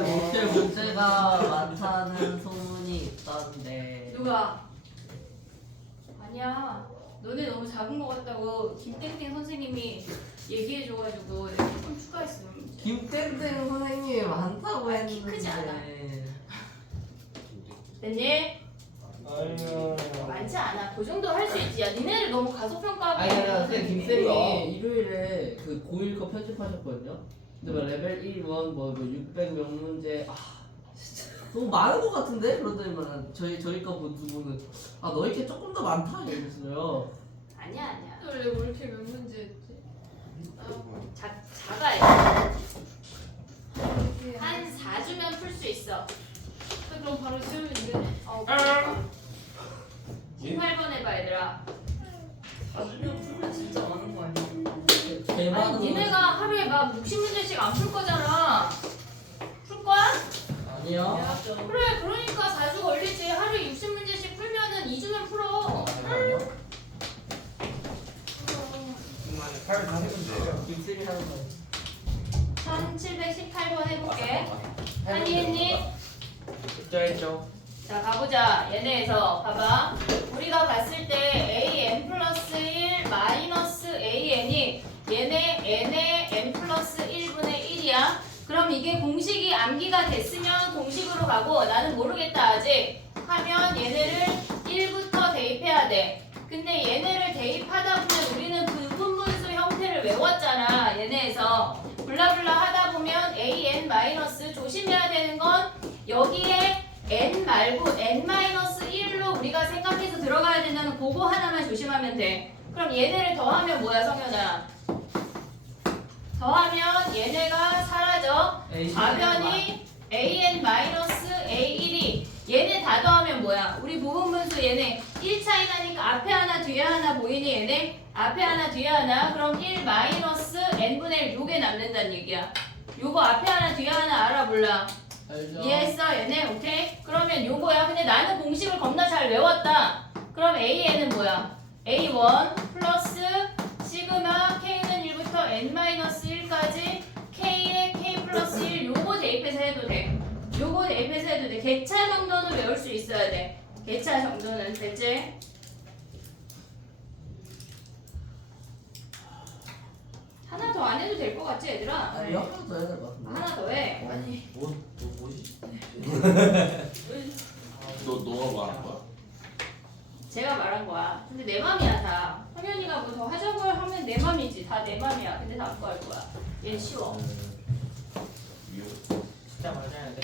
목표 문제가 많다는 소문이 있던데. 누가? 아니야. 너네 너무 작은 것 같다고 김땡땡 선생님이 얘기해줘가지고 내가 조금 추가했어. 김땡땡 선생님이 많다고 아, 키 했는데. 크지 않아. 됐니? 아니요. 많지 않아. 그 정도 할 수 있지. 야, 니네를 너무 가소평가하고. 아니 근데 있는 김쌤이 뭐야? 일요일에 그 고1 거 편집하셨거든요. 근데 뭐 레벨 1, 1, 뭐 600몇 문제 진짜 너무 많은 것 같은데? 그러더니만 저희 거 두 분은 너희 게 조금 더 많다 이러면서요. 아니야. 원래 왜 이렇게 몇 문제였지? 작아요. 한 4주면 풀 수 있어. 그럼 바로 지우면 돼. 18번 해봐 얘들아. 진짜 많은 거 아니야? 아니 니네가 하루에 막 60문제씩 안 풀 거잖아. 풀 거야? 아니요. 그래 그러니까 4주 걸리지. 하루에 60문제씩 풀면은 2주면 풀어. 아니요. 정말 8을 다 해본대요. 김쌤이 하는 거. 1718번 해볼게. 한이 했니? 숫자했죠. 자 가보자. 얘네에서 봐봐. 우리가 봤을 때 AN 플러스 1 마이너스 AN이 얘네 N의 N 플러스 1분의 1이야. 그럼 이게 공식이 암기가 됐으면 공식으로 가고 나는 모르겠다 아직 하면 얘네를 1부터 대입해야 돼. 근데 얘네를 대입하다 보면 우리는 부분분수 형태를 외웠잖아. 얘네에서 블라블라 하다 보면 AN 마이너스 조심해야 되는 건 여기에 N 말고 N-1로 우리가 생각해서 들어가야 된다는 그거 하나만 조심하면 돼. 그럼 얘네를 더하면 뭐야 성현아? 더하면 얘네가 사라져. 좌변이 AN-A1이 얘네 다 더하면 뭐야? 우리 부분분수 얘네 1 차이 나니까 앞에 하나 뒤에 하나 보이니 얘네? 앞에 하나 뒤에 하나 그럼 1 마이너스 n분의 1 요게 남는다는 얘기야. 요거 앞에 하나 뒤에 하나 알아 몰라? 알죠. 이해했어 얘네? 오케이? 그러면 요거야. 근데 나는 공식을 겁나 잘 외웠다. 그럼 AN은 뭐야? A1 플러스 시그마 K는 1부터 N-1까지 K에 K 플러스 1 요거 대입해서 해도 돼. 요거 대입해서 해도 돼. 개차 정도는 외울 수 있어야 돼. 개차 정도는 됐지? 하나 더 안 해도 될 것 같지 얘들아? 아니 하나 더 해야 될 것 같은데. 하나 더 해. 아니 뭐지? 너가 뭐 하는 거야? 제가 말한 거야. 근데 내 맘이야 다. 성현이가 뭐 더 하자고 하면 내 맘이지. 다 내 맘이야. 근데 다 그거 할 거야. 얘는 쉬워. 이거 진짜 맞아야 돼.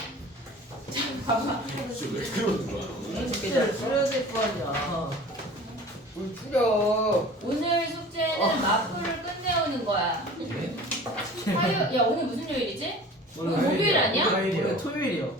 봐봐. 혹시 왜 그러는 거야? 숙제를 풀어야 될 거 아니야. 뭘 풀어? 오늘 숙제는 마플을 끝내오는 거야. 화요 야 오늘 무슨 요일이지? 오늘 목요일 아니야? 오늘 토요일이요.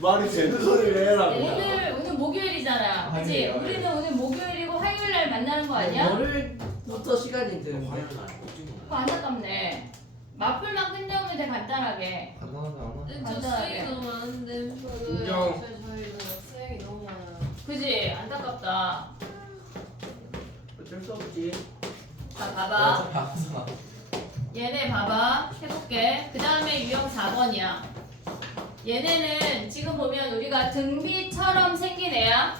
말이 되는 소리를 해라. 오늘 목요일이잖아. 그치? 화요일. 우리는 오늘 목요일이고 화요일 날 만나는 거 아니야? 월요일부터 시간이 되는데. 화요일 날 꽂힌 거. 그거 안타깝네. 마플만 끝내오면 돼 간단하게. 간단하지 않아? 저 간단하게. 수행이 너무 많은데. 인정. 저희도 수행이 너무 많아요. 그지? 안타깝다. 어쩔 수 없지. 자 봐봐. 어차피 아프잖아. 얘네 봐봐. 해볼게. 그 다음에 유형 4번이야. 얘네는 지금 보면 우리가 등비처럼 생긴 애야.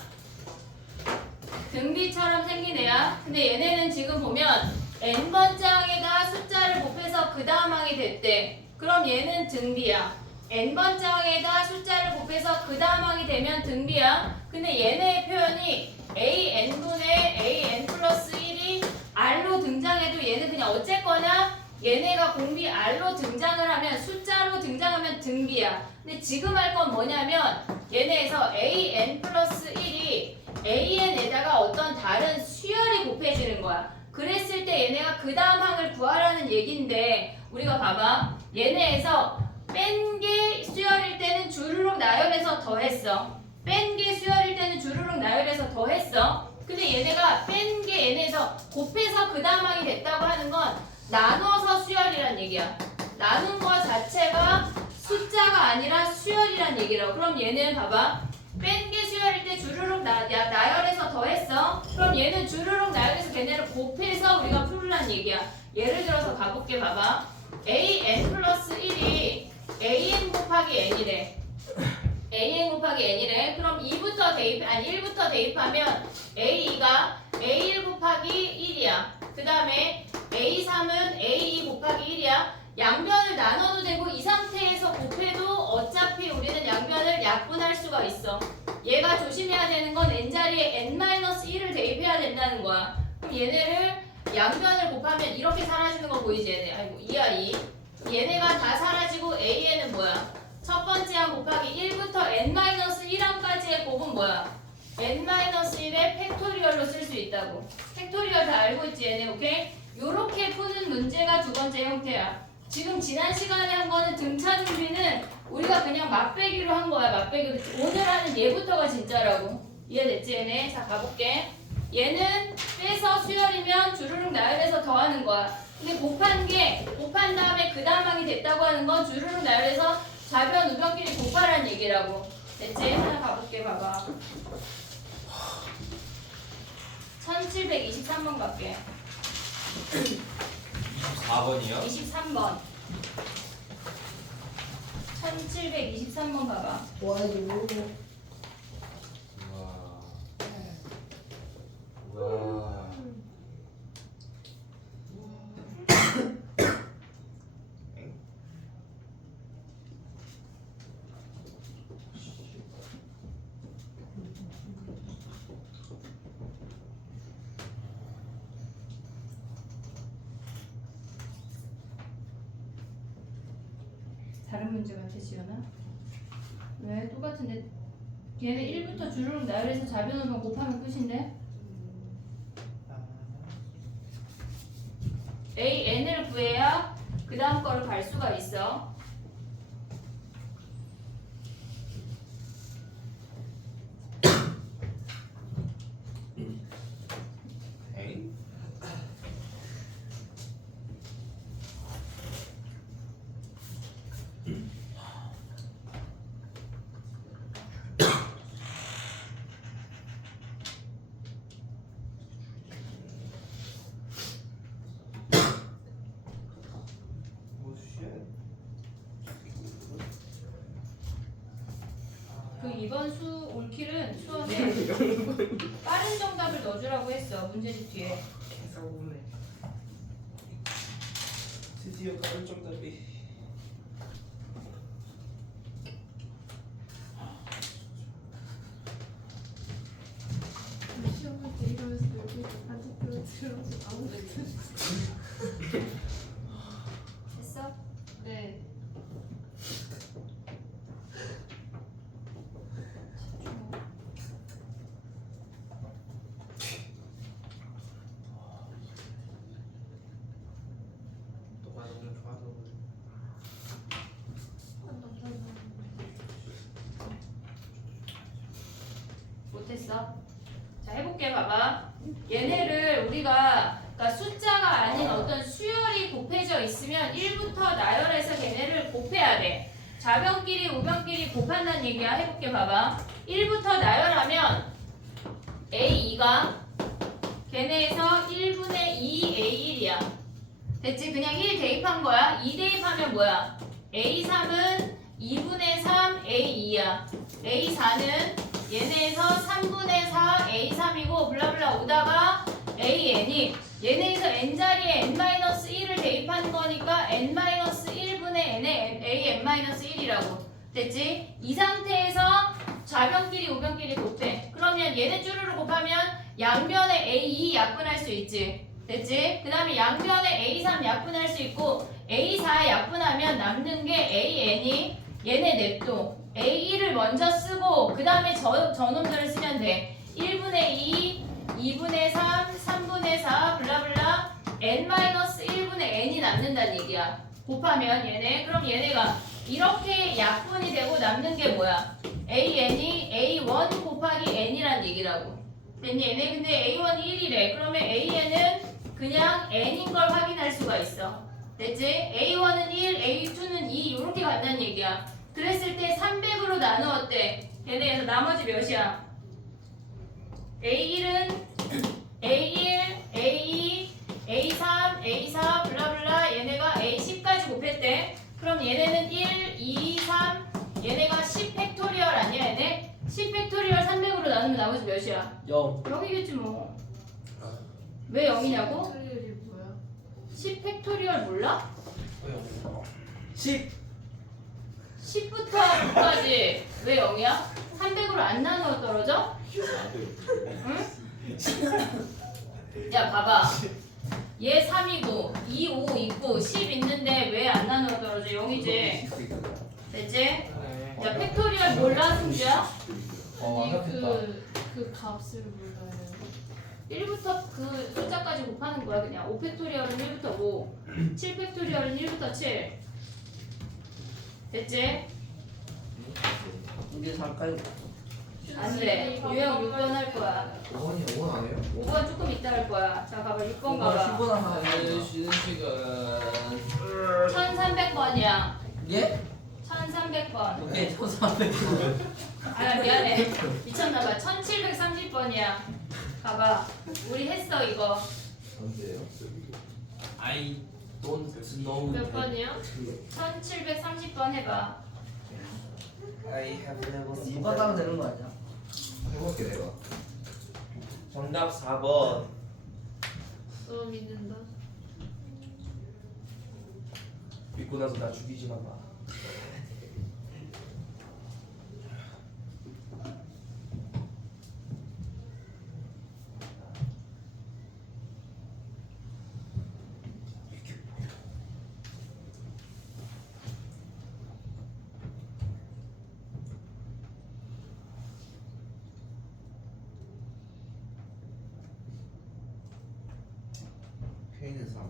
등비처럼 생긴 애야. 근데 얘네는 지금 보면 n번장에다 숫자를 곱해서 그 다음 항이 됐대. 그럼 얘는 등비야. n번장에다 숫자를 곱해서 그 다음 항이 되면 등비야. 근데 얘네의 표현이 an분의 an 플러스 1이 r로 등장해도 얘는 그냥 어쨌거나 얘네가 공비 r로 등장을 하면 숫자로 등장하면 등비야. 근데 지금 할 건 뭐냐면 얘네에서 an 플러스 1이 an에다가 어떤 다른 수열이 곱해지는 거야. 그랬을 때 얘네가 그 다음 항을 구하라는 얘긴데 우리가 봐봐. 얘네에서 뺀 게 수열일 때는 주르륵 나열해서 더했어. 뺀 게 수열일 때는 주르륵 나열해서 더했어. 근데 얘네가 뺀 게 얘네에서 곱해서 그 다음 항이 됐다고 하는 건 나눠서 수열이란 얘기야. 나눈 거 자체가 숫자가 아니라 수열이란 얘기라고. 그럼 얘는 봐봐. 뺀 게 수열일 때 주르륵 나열해서 더했어. 그럼 얘는 주르륵 나열해서 걔네를 곱해서 우리가 풀으란 얘기야. 예를 들어서 가볼게. 봐봐. an 플러스 1이 an 곱하기 n이래. an 곱하기 n이래. 그럼 1부터 대입하면 a2가 a1 곱하기 1이야. 그 다음에 a3은 a2 곱하기 1이야. 양변을 나눠도 되고 이 상태에서 곱해도 어차피 우리는 양변을 약분할 수가 있어. 얘가 조심해야 되는 건 n자리에 n-1을 대입해야 된다는 거야. 그럼 얘네를 양변을 곱하면 이렇게 사라지는 거 보이지 얘네. 아이고 2야 2. 얘네가 다 사라지고 a에는 뭐야? 첫 번째 항 곱하기 1부터 n-1항까지의 곱은 뭐야? n-1의 팩토리얼로 쓸 수 있다고. 팩토리얼 다 알고 있지 얘네. 오케이? 요렇게 푸는 문제가 두 번째 형태야. 지금 지난 시간에 한 거는 등차 준비는 우리가 그냥 맛배기로 한 거야. 맛배기로. 오늘 하는 얘부터가 진짜라고. 이해됐지 얘네? 자 가볼게. 얘는 빼서 수열이면 주르륵 나열해서 더하는 거야. 근데 곱한 다음에 그 다음 항이 됐다고 하는 건 주르륵 나열해서 좌변 우변끼리 곱하라는 얘기라고. 됐지? 하나 가볼게. 봐봐. 1723번 갈게. 4번이요? 23번. 1723번 봐봐. 와 이거 우와. 다른 문제 같아 지연아? 왜? 똑같은데 얘네 1부터 주르륵 나열해서 좌변우변 곱하면 끝인데? n을 구해야 그 다음 거를 갈 수가 있어. 에이? 그 이번 수 올킬은 수업에 빠른 정답을 넣어주라고 했어. 문제집 뒤에. 서운해. 드디어 다른 정답이. 시험 볼때 이러면서 여기 반대편으로 들어서 아무도 됐어? 네. 못했어. 자 해볼게. 봐봐. 얘네를 우리가 그러니까 숫자가 아닌 어떤 수열이 곱해져 있으면 1부터 나열해서 걔네를 곱해야 돼. 좌변끼리 우변끼리 곱한다는 얘기야. 해볼게. 봐봐. 1부터 나열하면 A2가 걔네에서 1분의 2 A1이야. 됐지? 그냥 1 대입한 거야. 2 대입하면 뭐야? A3은 2분의 3 A2야. A4는 얘네에서 3분의 4 A3이고 블라블라 오다가 AN이 얘네에서 n자리에 n-1을 대입한 거니까 n-1분의 n에 an-1이라고. 됐지? 이 상태에서 좌변끼리 우변끼리 곱해. 그러면 얘네 쭈루루 곱하면 양변에 A2 약분할 수 있지. 됐지? 그 다음에 양변에 A3 약분할 수 있고 A4 약분하면 남는 게 AN이 얘네 냅둬. A1을 먼저 쓰고 그 다음에 저놈들을 쓰면 돼. 1분의 2, 2분의 3, 3분의 4 블라블라 n-1분의 n이 남는다는 얘기야. 곱하면 얘네. 그럼 얘네가 이렇게 약분이 되고 남는 게 뭐야? AN이 A1 곱하기 n이란 얘기라고. 됐니? 얘네 근데 A1이 1이래. 그러면 AN은 그냥 n인 걸 확인할 수가 있어. 됐지? A1은 1, A2는 2 이렇게 간다는 얘기야. 그랬을 때 300으로 나누었대. 걔네에서 나머지 몇이야? A1은 A1, A2, A3, A4 블라블라 얘네가 A10까지 곱했대. 그럼 얘네는 1, 2, 3 얘네가 10 팩토리얼 아니야 얘네? 10 팩토리얼 300으로 나누면 나머지 몇이야? 0. 0이겠지 뭐. 왜 0이냐고? 팩토리얼이 뭐야? 10 팩토리얼 몰라? 10. 10부터 9까지 왜 0이야? 300으로 안 나누어 떨어져? 응? 야 봐봐. 얘 3이고 2, 5 있고 10 있는데 왜 안 나누어 떨어져? 0이지. 됐지? 야 팩토리얼 몰라 승주야? 아니 그 값을 몰라요. 1부터 그 숫자까지 곱하는 거야 그냥. 5 팩토리얼은 1부터 5, 7 팩토리얼은 1부터 7. 됐지? 이게 잠깐 안 돼. 유형 6번 할 거야. 5번 안 해요? 5번 조금 이따 할 거야. 자 봐봐 6번 가봐. 10분 하나 쉬는 시간 1300번이야. 예? 1300번. 오케이 1300번. 아 미안해. 미쳤나봐. 1730번이야. 가봐. 우리 했어 이거. 안 돼요? I don't know 몇 번이야? 1730번 해봐. I have never seen 누가 따면 되는 거 아니야? 해볼게 내가. 정답 4번 너 믿는다. 믿고 나서 나 죽이지 마 K는 3. 어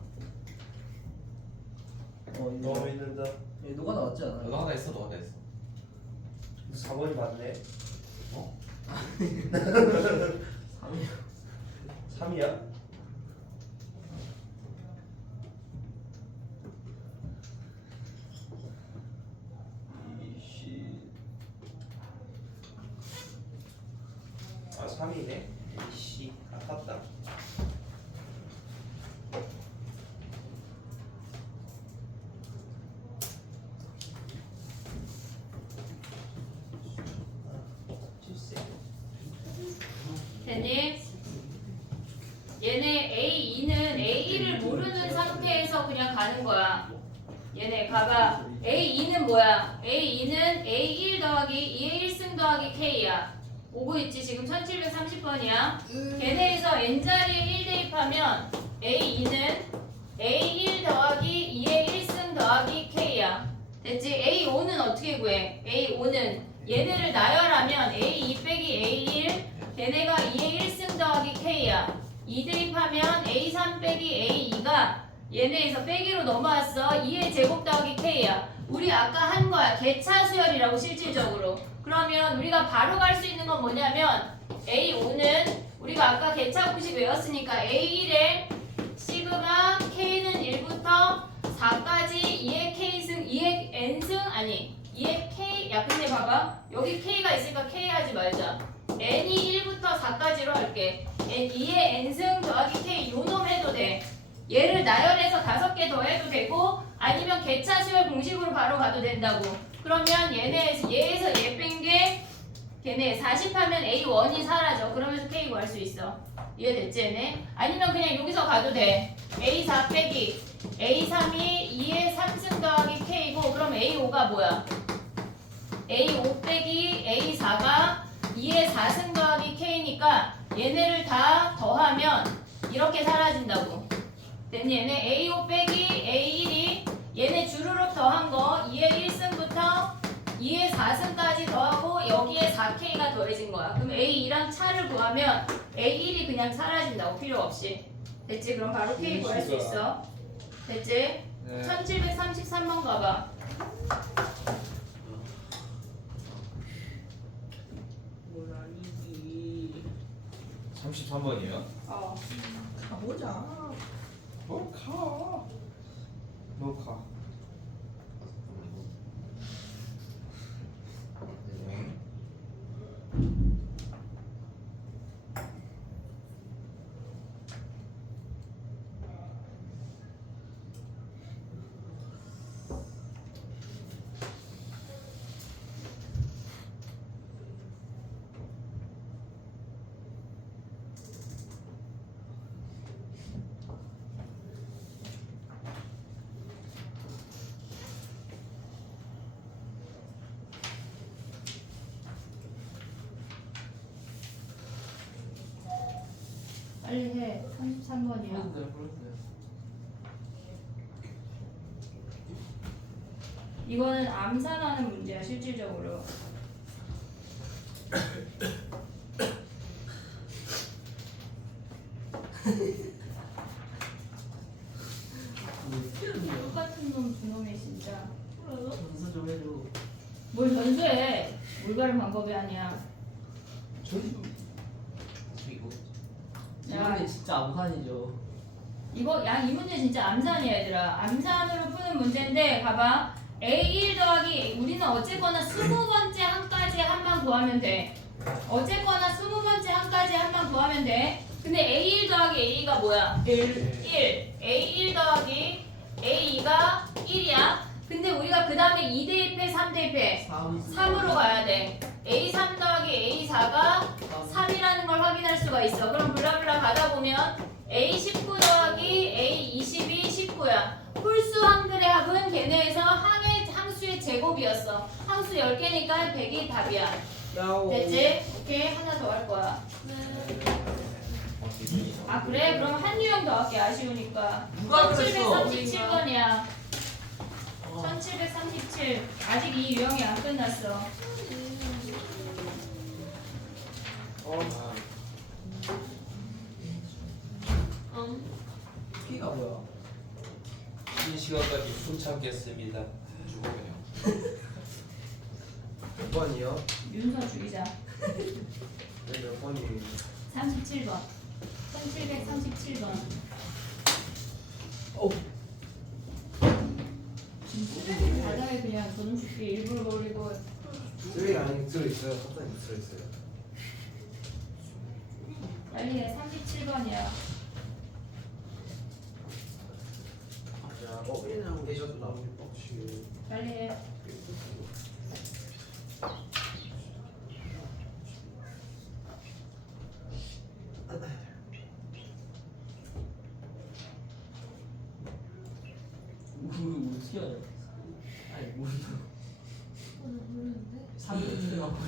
너 이거 믿는다 누가 나왔지 않아? 너 하나 있어, 너 하나 있어. 4번이 맞네 어? 3이 3이야? 아 3이네? 이씨 아깝다 됐니? 얘네 A2는 A1을 모르는 상태에서 그냥 가는 거야. 얘네 봐봐. A2는 뭐야? A2는 A1 더하기 2의 1승 더하기 K야. 오고 있지? 지금 1730번이야. 걔네에서 n자리에 1 대입하면 A2는 A1 더하기 2의 1승 더하기 K야. 됐지? A5는 어떻게 구해? A5는 얘네를 나열하면 A2 빼기 A1 걔네가 2의 1승 더하기 K야. 2 대입하면 A3 빼기 A2가 얘네에서 빼기로 넘어왔어. 2의 제곱 더하기 K야. 우리 아까 한 거야. 개차 수열이라고 실질적으로. 그러면 우리가 바로 갈 수 있는 건 뭐냐면 A5는 우리가 아까 개차 공식 외웠으니까 A1에 시그마 K는 1부터 4까지 2의 K승 2의 N승 아니 2의 K 야 근데 봐봐 여기 K가 있으니까 K 하지 말자 N이 1부터 4까지로 할게 N 2의 N승 더하기 K 요놈 해도 돼 얘를 나열해서 5개 더 해도 되고 아니면 개차수열 공식으로 바로 가도 된다고 그러면 얘네에서 얘에서 얘 뺀 게 걔네 40하면 A1이 사라져 그러면서 K 구할 수 있어 이해됐지 얘네? 아니면 그냥 여기서 가도 돼 A4 빼기 A3이 2의 3승 더하기 K고 그럼 A5가 뭐야? A5 빼기 A4가 2의 4승 더하기 K니까 얘네를 다 더하면 이렇게 사라진다고 됐니 얘네? A5 빼기 A1이 얘네 주르륵 더한 거 2의 1승부터 2의 4승까지 더하고 여기에 4K가 더해진 거야. 그럼 A2랑 차를 구하면 A1이 그냥 사라진다고 필요 없이. 됐지? 그럼 바로 K 구할 수 있어. 됐지? 네. 1733번 가봐. 뭘 아니지. 33번이에요? 어. 가보자. 뭘 가? 너 가. 빨리 해. 33번이야. 그런데. 이거는 암산하는 문제야 실질적으로. 똑같은 놈 두 놈이 진짜. 전수 좀 해줘. 뭘 전수해? 올바른 방법이 아니야. 이거 이번에 진짜 암산이죠. 이거 야 이 문제 진짜 암산이야 얘들아. 암산으로 푸는 문제인데 봐봐. A1 더하기 우리는 어쨌거나 20번째 한까지 한만 구하면 돼. 어쨌거나 20번째 한까지 한만 구하면 돼. 근데 A1 더하기 A가 뭐야? 1. A1 더하기 A2가 1이야. 근데 우리가 그 다음에 2 대입해 3 대입해 3으로 가야 돼. A3 더하기 A4가 3이라는 걸 확인할 수가 있어. 그럼 블라블라 가다 보면 A19 더하기 A20이 19야. 홀수 항들의 합은 걔네에서 항수의 제곱이었어. 항수 10개니까 100이 답이야. 됐지? 오케이. 하나 더 할 거야. 아 그래? 그럼 한 유형 더 할게. 아쉬우니까. 누가 그랬어? 1737번이야. 1737. 아직 이 유형이 안 끝났어. 키가 뭐야? 이 시간까지 숨 참겠습니다. 죽어요. 몇 번이요? 윤서 죽이자. 몇 번이에요? 37번. 1737번. 쓰레기 바다에 그냥 돈 줄게 일부러 버리고. 쓰레기 안에 들어있어요. 사탄이 들어있어요. 빨리 해. 37번이야. 자, 얘는 계셔도 나머지 뻑치. 빨리 해. 우리 어떻게 하냐? 아니 모르겠어. 모르는데? 3일 나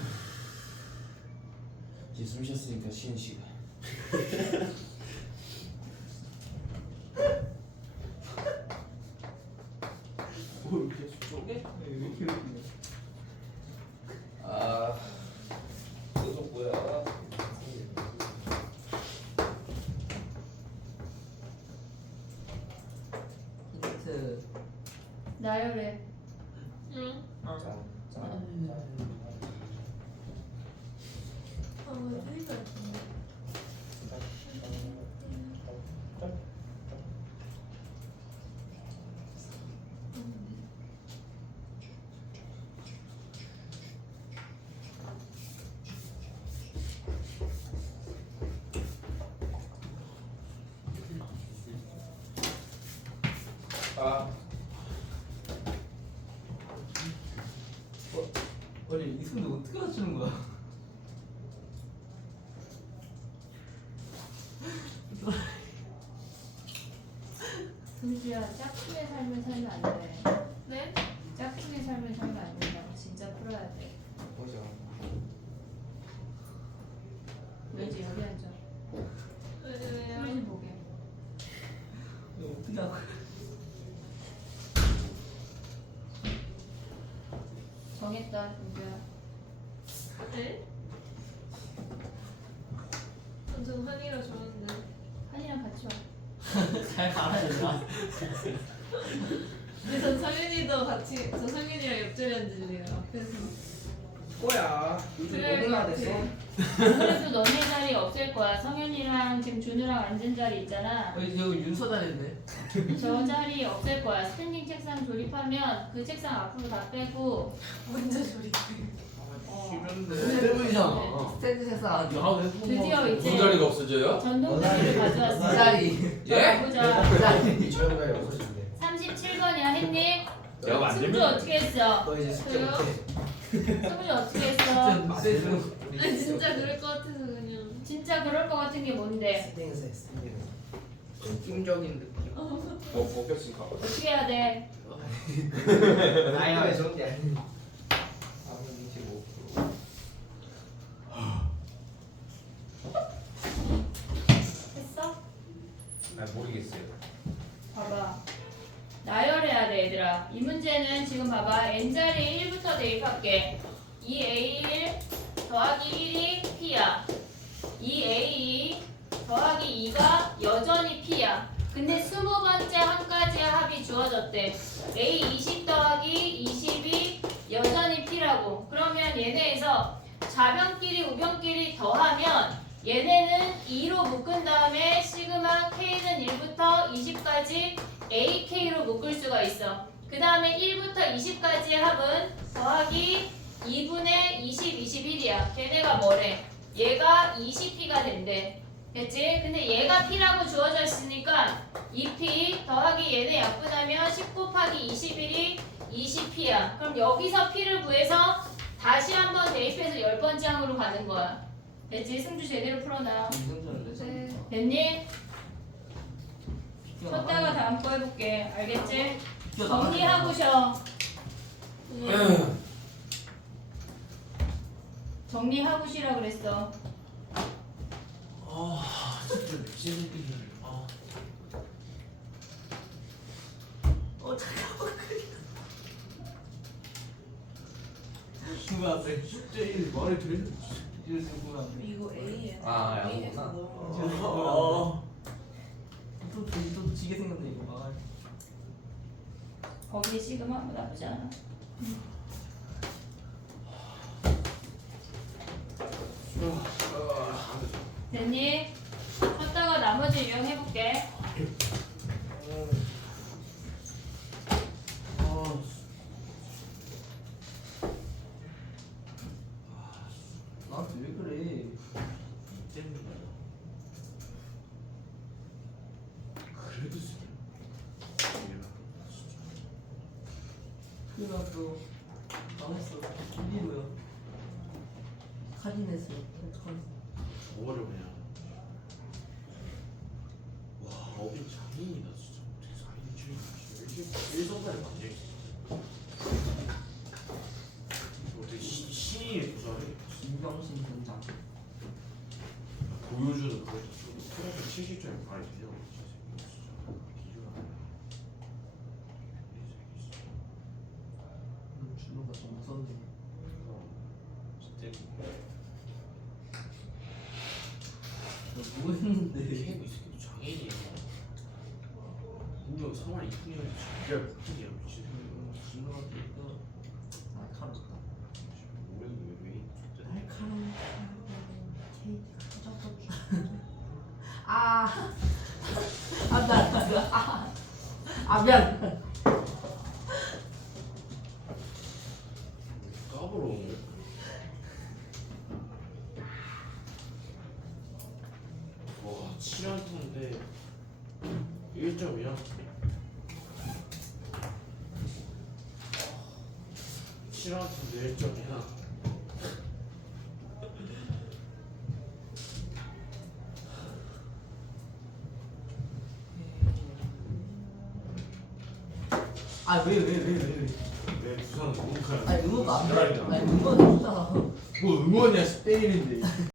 이제 숨 쉬었으니까 쉬는 시간. 뭘 이렇게 쪼개? 왜 이렇게 웃기냐? 아, 그거 뭐야? 힌트. 나열해. 짠, 짠, 짠. 틀린 거 같은데. 아, 아니 이 손데 어떻게 맞추는 거야? 승주야 짝퉁의 삶을 살면 안 돼. 네? 짝퉁의 삶을 살면 안 된다고. 진짜 풀어야 돼. 보자. 왠지 여기 앉아. 왜요? 풀지 보게. 이거 어떻게 하고? 정했다 승주야. 네? 전 한이라 좋아하는데. 한이랑 같이 와. 잘 알아야 되나? 근데 전 성윤이도 같이 저 성윤이랑 옆자리 앉을래요. 앞에서. 뭐야? 요즘 그래, 너무나 그래. 됐어. 그래도 너네 자리 없을 거야. 성현이랑 지금 준우랑 앉은 자리 있잖아. 여기 윤서 자리인데. 저 자리 없을 거야. 스탠딩 책상 조립하면 그 책상 앞으로 다 빼고. 먼저 조립. 때문이잖아. 스탠드 세상. 야왜 드디어 이제 두 자리가 없어져요? 전동기를 이 가져왔어. 자리. 예? 보자. 이 조용가에 없어진대. 37번이야 했니? 내가 만들면 승주 어떻게 했어? 너 이제 숙제 저요? 못해. 승주 어떻게 했어? 아니 진짜 그럴 것 같아서 그냥. 진짜 그럴 것 같은 게 뭔데? 스탠딩세 스탠딩세. 느낌적인 느낌. 먹혔으니까. 어떻게 해야 돼? 아야 왜 저런 게 아니. 했어? 아 모르겠어요. 봐봐. 나열해야 돼 얘들아. 이 문제는 지금 봐봐. n자리 1부터 대입할게. 2a1 더하기 1이 p야. 2a2 더하기 2가 여전히 p야. 근데 20번째 한 가지의 합이 주어졌대. a20 더하기 20이 여전히 p라고. 그러면 얘네에서 좌변끼리 우변끼리 더하면 얘네는 2로 묶은 다음에 시그마 k는 1부터 20까지 ak로 묶을 수가 있어. 그 다음에 1부터 20까지의 합은 더하기 2분의 20, 21이야. 걔네가 뭐래? 얘가 20p가 된대. 됐지? 근데 얘가 p라고 주어져 있으니까 2p 더하기 얘네 약분하면 10 곱하기 21이 20p야. 그럼 여기서 p를 구해서 다시 한번 대입해서 10번째 항으로 가는 거야. 됐지? 승주 제대로 풀어놔. 네. 됐니? 쳤다가 다음 거 해볼게. 알겠지? 정리하고 쉬어. 정리하고 쉬라 그랬어. 아 진짜 미친 새끼들. 아. 잠깐만. 누가 숙제 말을 들으면 이러구나. 이거 A에. 아, A에서 양호구나. 너무. 또 지게 생겼네 이거. 아. 거기에 시그마 뭐 나쁘지 않아. 됐니? 쳤다가 나머지 유형해볼게. 나한테 왜 그래? 그래도 큰일 났어. 망했어. 1위로요. 카딘했어. 어떡하지? 저거를 그냥 와 어빈 장인이다 진짜 어떻게 4인줄이 일선단에 맞냐 어떻게 신이 도전해 김병신 등장. 보여주는 그것도 쓰고 프로필 70점이 말이 되냐고 진짜 기준하네 준호가 좀 무서운데. 진짜 뭐 했는데? 케이크 이 새끼도 장애인이야 분명 상황이 이쁜이한테 진짜 못하게 미친 준호한테 날카롭다. 올해도 왜 진짜 날카롭다. 미안. 까불어오네. 와 7한푼인데 1점이야? 7한푼인데 1점이야? 왜? 내 부산은 누군가야? 아니, 응원가 안 돼. 지랄이다. 아니, 응원 해주잖아. 뭐 응원이야 10대 1인데.